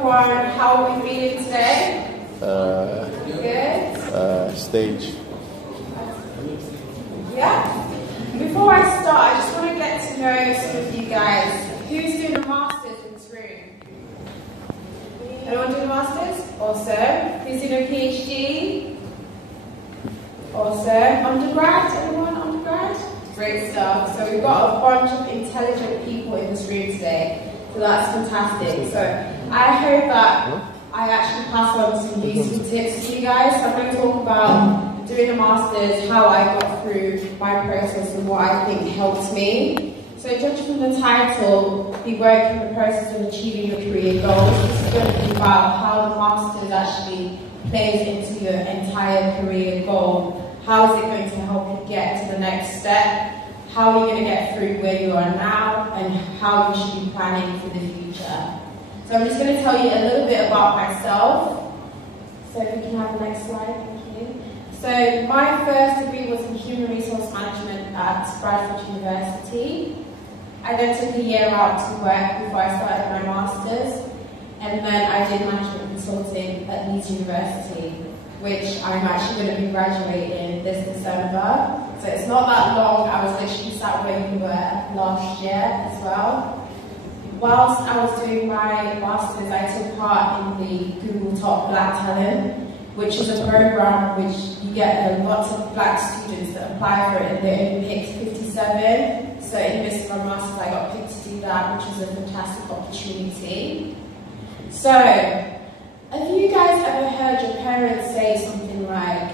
everyone. How are we feeling today? Good. Stage. Yeah. Before I start, I just want to get to know some of you guys. Who's doing a master's in this room? Anyone doing a master's? Awesome. Who's doing a PhD? Awesome. Undergrad? Anyone undergrad? Great stuff. So we've got a bunch of intelligent people in this room today. So that's fantastic. So I hope that I actually pass on some useful tips to you guys. So I'm going to talk about doing a master's, how I got through my process and what I think helped me. So judging from the title, be working in the process of achieving your career goals. This is going to be about how the master's actually plays into your entire career goal. How is it going to help you get to the next step? How are you going to get through where you are now, and how you should be planning for the future. So I'm just going to tell you a little bit about myself. So if we can have the next slide, thank you. So my first degree was in human resource management at Bradford University. I then took a year out to work before I started my master's, and then I did management consulting at Leeds University, which I'm actually going to be graduating this December. So it's not that long. I was literally sat where you were last year as well. Whilst I was doing my master's, I took part in the Google Top Black Talent, which is a program which you get a lot of black students that apply for it, and they only picked 57. So in the midst of my master's, I got picked to do that, which was a fantastic opportunity. So, have you guys ever heard your parents say something like,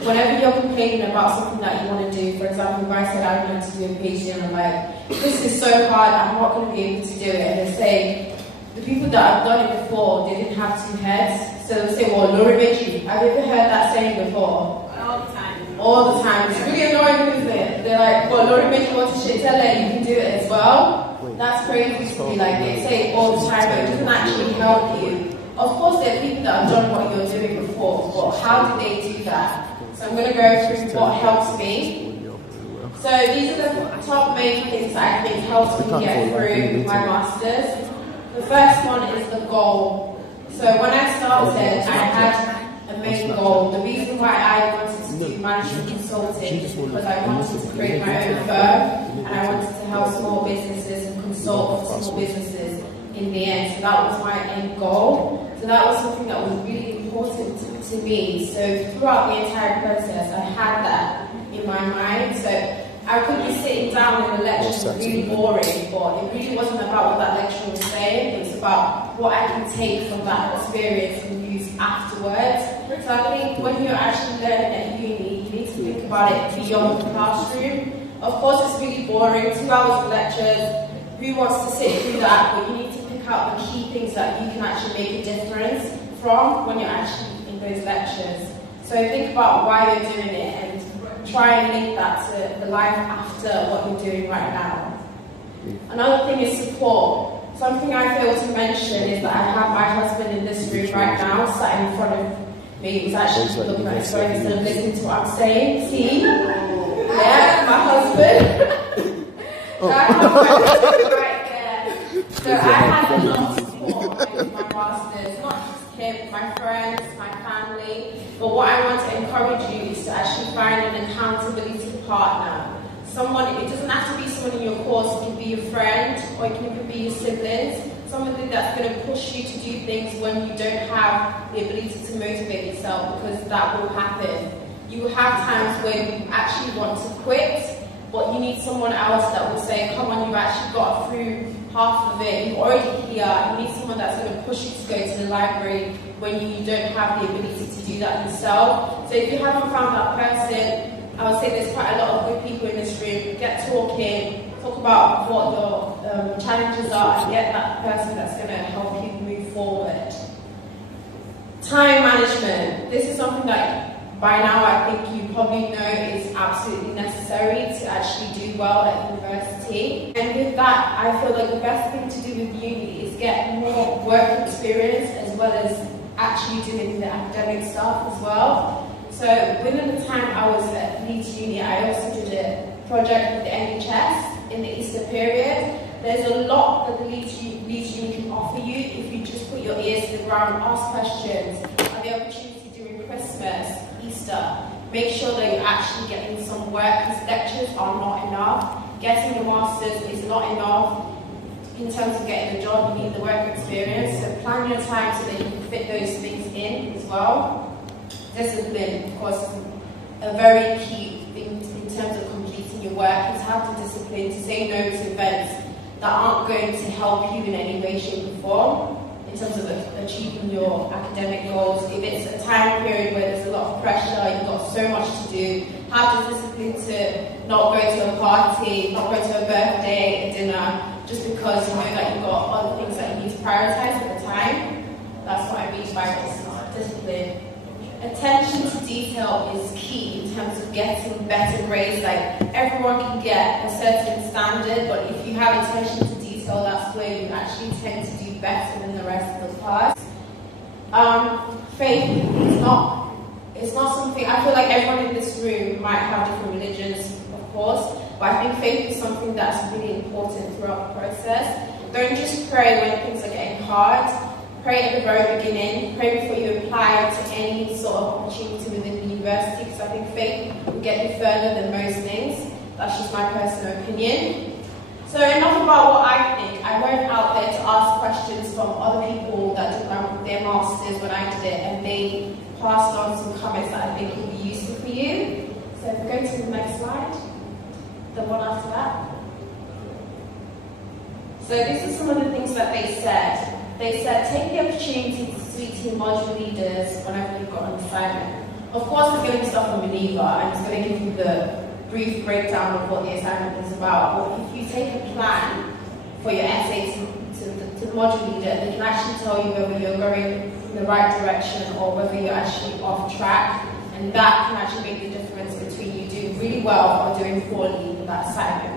whenever you're complaining about something that you want to do, for example, if I said I wanted to do a PhD and I'm like, this is so hard, I'm not going to be able to do it, and they say, the people that have done it before, they didn't have two heads, so they'll say, well, Lori Beji, have you ever heard that saying before? All the time. All the time. It's really annoying, isn't it? They're like, well, Lori Beji wants to shit, tell her you can do it as well. That's crazy to me, like they say it all the time, but it doesn't actually help you. Of course, there are people that have done what you're doing before, but how did they do that? So I'm going to go through what helps me. So these are the top main things that I think helped me get through my master's. The first one is the goal. So when I started, I had a main goal. The reason why I wanted to do management consulting is because I wanted to create my own firm, and I wanted to help small businesses and consult for small businesses in the end. So that was my end goal. So that was something that was really important to me. So throughout the entire process, I had that in my mind. So I could be sitting down in the lecture, really boring, but it really wasn't about what that lecturer was saying. It was about what I can take from that experience and use afterwards. So I think when you're actually learning at uni, you need to think about it beyond the classroom. Of course, it's really boring, 2 hours of lectures. Who wants to sit through that? But you need to pick out the key things that you can actually make a difference from when you're actually in those lectures. So think about why you're doing it and try and link that to the life after what you're doing right now. Another thing is support. Something I failed to mention is that I have my husband in this room right now, sat in front of me. He's actually looking at his phone instead of listening to what I'm saying. See? Yeah, my husband. So I have my husband right there. So I had a lot of support in my masters, not just him, my friends, my family. But what I want to encourage you is to actually find an accountability partner. Someone, it doesn't have to be someone in your course, it can be your friend, or it can be your siblings. Somebody that's going to push you to do things when you don't have the ability to motivate yourself, because that will happen. You will have times where you actually want to quit, but you need someone else that will say, come on, you've actually got through half of it, you're already here. You need someone that's going to push you to go to the library when you don't have the ability to do that yourself. So if you haven't found that person, I would say there's quite a lot of good people in this room. Get talking, talk about what your challenges are, and get that person that's going to help you move forward. Time management. This is something that by now I think you probably know is absolutely necessary to actually do well at university. And with that, I feel like the best thing to do with uni is get more work experience as well as actually doing the academic stuff as well. So within the time I was at Leeds Uni, I also did a project with the NHS in the Easter period. there's a lot that the Leeds Uni can offer you if you just put your ears to the ground, ask questions, have the opportunity during Christmas, Easter. Make sure that you're actually getting some work, because lectures are not enough. Getting the masters is not enough. In terms of getting a job, you need the work experience. So plan your time so that you can fit those things in as well. Discipline, of course, is a very key thing in terms of completing your work. Is have the discipline to say no to events that aren't going to help you in any way, shape or form in terms of achieving your academic goals. If it's a time period where there's a lot of pressure, you've got so much to do, have the discipline to not go to a party, not go to a birthday, a dinner, just because you know that you've got other things that you need to prioritize at the time. That's what I mean by discipline. Attention to detail is key in terms of getting better grades. Like, everyone can get a certain standard, but if you have attention to detail, that's where you actually tend to do better than the rest of the class. Faith it's not something, I feel like everyone in this room might have different religions, of course, but I think faith is something that's really important throughout the process. Don't just pray when things are getting hard. Pray at the very beginning. Pray before you apply to any sort of opportunity within the university, because I think faith will get you further than most things. That's just my personal opinion. So enough about what I think. I went out there to ask questions from other people that did their masters when I did it, and they passed on some comments that I think will be useful for you. So if we go to the next slide, the one after that. So these are some of the things that they said. They said, take the opportunity to speak to your module leaders whenever you've got an assignment. Of course, it's going to be stuff from Geneva, and it's going to give you the brief breakdown of what the assignment is about. But if you take a plan for your essay to the module leader, they can actually tell you whether you're going in the right direction or whether you're actually off track. And that can actually make the difference between you doing really well or doing poorly with that assignment.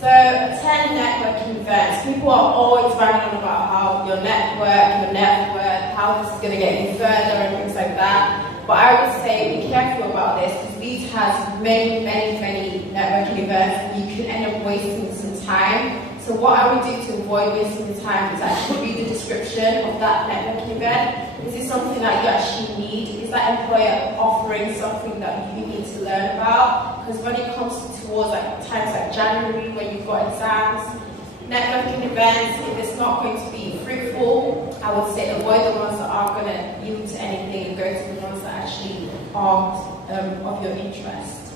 So, attend networking events. People are always banging on about how your network, how this is going to get you further and things like that. But I would say be careful about this, because Leeds has many networking events, and you can end up wasting some time. So what I would do to avoid wasting the time is actually read the description of that networking event. Is it something that you actually need? Is that employer offering something that you need to learn about? Because when it comes towards times like January, when you've got exams, networking events, if it's not going to be fruitful, I would say avoid the ones that aren't going to yield to anything and go to the ones that actually are of your interest.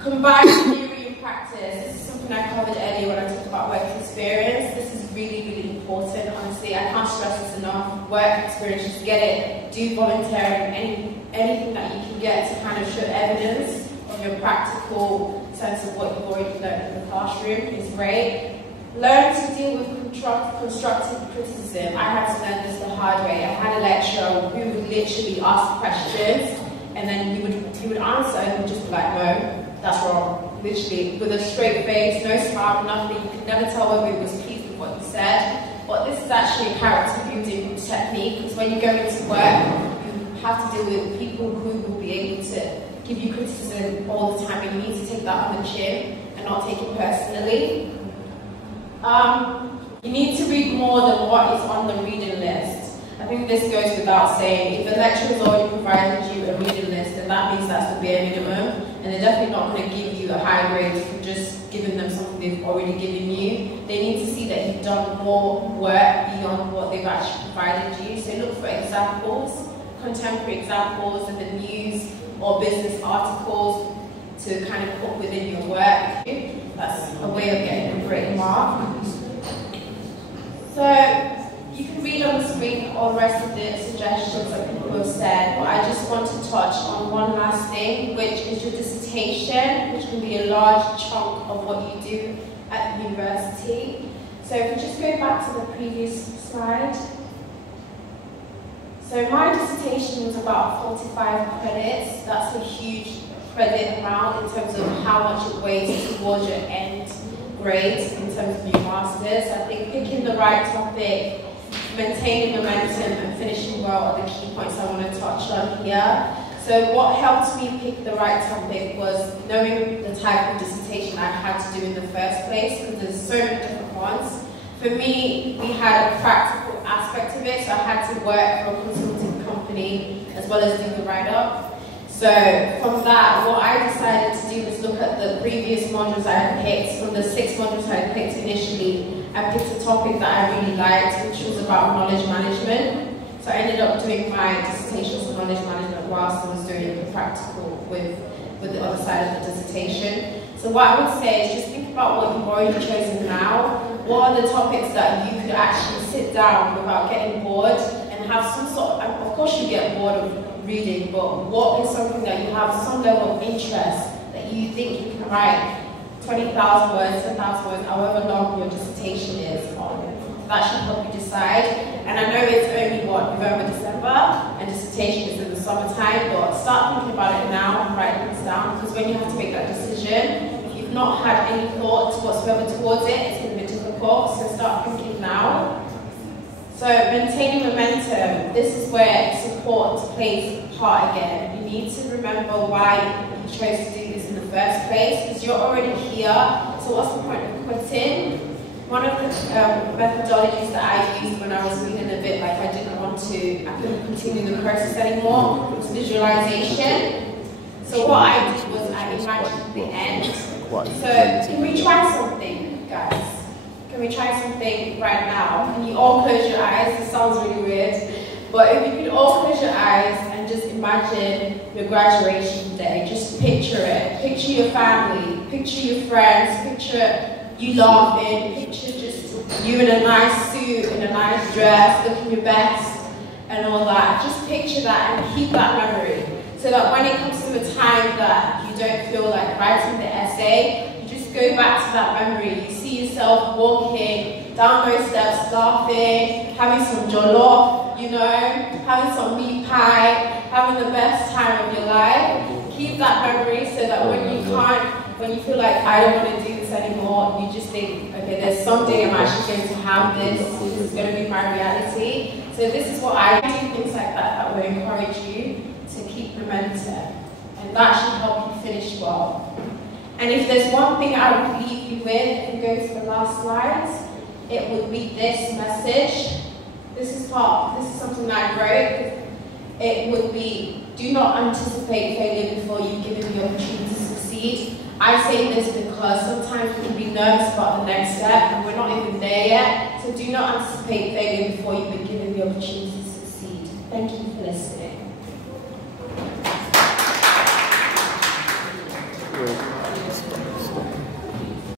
Combine theory and practice. This is something I covered earlier when I talked about work experience. This is really important, honestly. I can't stress this enough. Work experience, just get it. Do volunteering, anything that you can get to kind of show evidence of your practical sense of what you've already learned in the classroom is great. Learn to deal with constructive criticism. I had to learn this the hard way. I had a lecturer who would literally ask questions, and then you would answer and would just be like, no, that's wrong. Literally, with a straight face, no smile, nothing. You could never tell whether he was pleased with what you said. But this is actually a character building technique, because when you go into work, you have to deal with people who will be able to give you criticism all the time, and you need to take that on the chin and not take it personally. You need to read more than what is on the reading list. I think this goes without saying. If the lecturer has already provided you a reading list, then that means that's the bare minimum, and they're definitely not going to give you a high grade for just giving them something they've already given you. They need to see that you've done more work beyond what they've actually provided you. So look for examples, contemporary examples in the news or business articles to kind of put within your work. That's a way of getting a great mark. So you can read on the screen all the rest of the suggestions that people have said, but I just want to touch on one last thing, which is your dissertation, which can be a large chunk of what you do at the university. So if we just go back to the previous slide. So my dissertation was about 45 credits. That's a huge credit amount in terms of how much it weighs towards your end grade in terms of your masters. I think picking the right topic, maintaining momentum and finishing well are the key points I want to touch on here. So what helped me pick the right topic was knowing the type of dissertation I had to do in the first place, because there's so many different ones. For me, we had a practical aspect of it, so I had to work for a consulting company as well as do the write-up. So from that, what I decided to do was look at the previous modules I had picked. From the 6 modules I had picked initially, I picked a topic that I really liked, which was about knowledge management. So I ended up doing my dissertation on knowledge management whilst I was doing the practical with the other side of the dissertation. So what I would say is just think about what you've already chosen now. What are the topics that you could actually sit down without getting bored and have some sort of course you get bored of reading, but what is something that you have some level of interest that you think you can write 20,000 words, 10,000 words, however long your dissertation is on. That should help you decide. And I know it's only November, December, and dissertation is in the summertime, but start thinking about it now and write things down, because when you have to make that decision, if you've not had any thoughts whatsoever towards it, it's going to be difficult, so start thinking now. So maintaining momentum, this is where support plays a part again. You need to remember why you chose to do this in the first place, because you're already here, so what's the point of quitting? One of the methodologies that I used when I was feeling a bit like I couldn't continue the process anymore was visualization. So what I did was I imagined the end. So can we try something, guys? Can we try something right now? Can you all close your eyes? This sounds really weird. But if you could all close your eyes and just imagine your graduation day, just picture it. Picture your family, picture your friends, picture you laughing, picture just you in a nice suit, in a nice dress, looking your best, and all that. Just picture that and keep that memory, so that when it comes to a time that you don't feel like writing the essay, you just go back to that memory. You see yourself walking down those steps, laughing, having some jollof, you know, having some meat pie, having the best time of your life. Keep that memory so that when you feel like I don't want to do this anymore, you just think, okay, there's someday I'm actually going to have this is going to be my reality. So this is what I do, things like that will encourage you to keep momentum, and that should help you finish well. And if there's one thing I would leave you with, and go to the last slides, it would be this message. This is something that I wrote. It would be, do not anticipate failure before you've given the opportunity to succeed. I say this because sometimes we can be nervous about the next step and we're not even there yet. So do not anticipate failure before you've been given the opportunity to succeed. Thank you for listening.